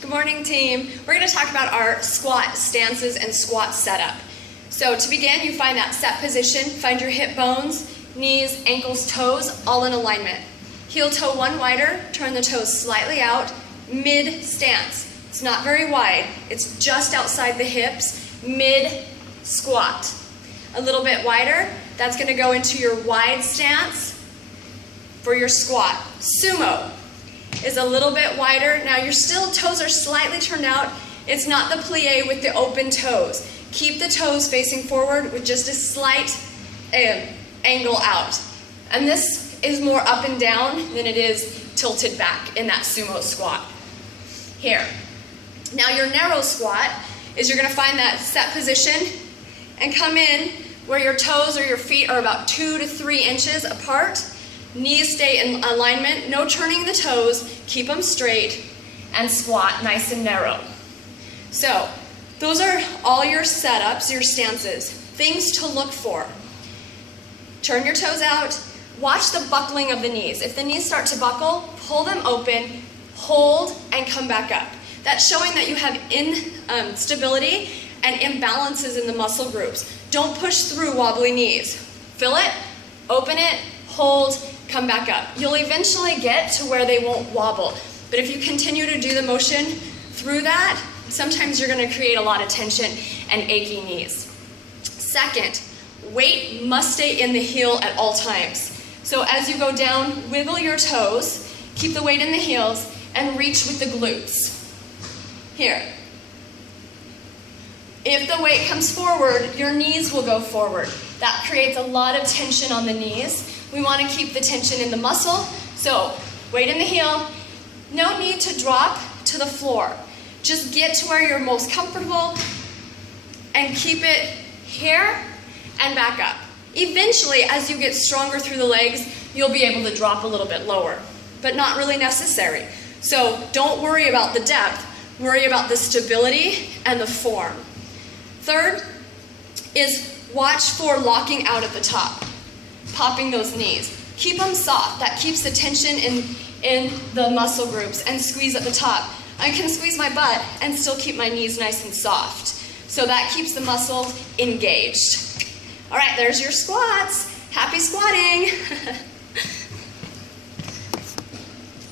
Good morning, team. We're going to talk about our squat stances and squat setup. So to begin, you find that set position, find your hip bones, knees, ankles, toes, all in alignment. Heel toe one wider, turn the toes slightly out, mid stance. It's not very wide, it's just outside the hips, mid squat. A little bit wider, that's going to go into your wide stance for your squat. Sumo is a little bit wider. Now your toes are slightly turned out. It's not the plie with the open toes. Keep the toes facing forward with just a slight angle out. And this is more up and down than it is tilted back in that sumo squat. Here. Now your narrow squat is you're going to find that set position and come in where your toes or your feet are about 2 to 3 inches apart. Knees stay in alignment, no turning the toes, keep them straight, and squat nice and narrow. So, those are all your setups, your stances, things to look for. Turn your toes out, watch the buckling of the knees. If the knees start to buckle, pull them open, hold, and come back up. That's showing that you have instability and imbalances in the muscle groups. Don't push through wobbly knees. Feel it, open it, hold, come back up. You'll eventually get to where they won't wobble. But if you continue to do the motion through that, sometimes you're going to create a lot of tension and achy knees. Second, weight must stay in the heel at all times. So as you go down, wiggle your toes, keep the weight in the heels, and reach with the glutes. Here. If the weight comes forward, your knees will go forward. That creates a lot of tension on the knees. We want to keep the tension in the muscle. So, weight in the heel. No need to drop to the floor. Just get to where you're most comfortable and keep it here and back up. Eventually, as you get stronger through the legs, you'll be able to drop a little bit lower, but not really necessary. So, don't worry about the depth. Worry about the stability and the form. Third is watch for locking out at the top, popping those knees. Keep them soft. That keeps the tension in the muscle groups, and squeeze at the top. I can squeeze my butt and still keep my knees nice and soft. So that keeps the muscles engaged. All right, there's your squats. Happy squatting.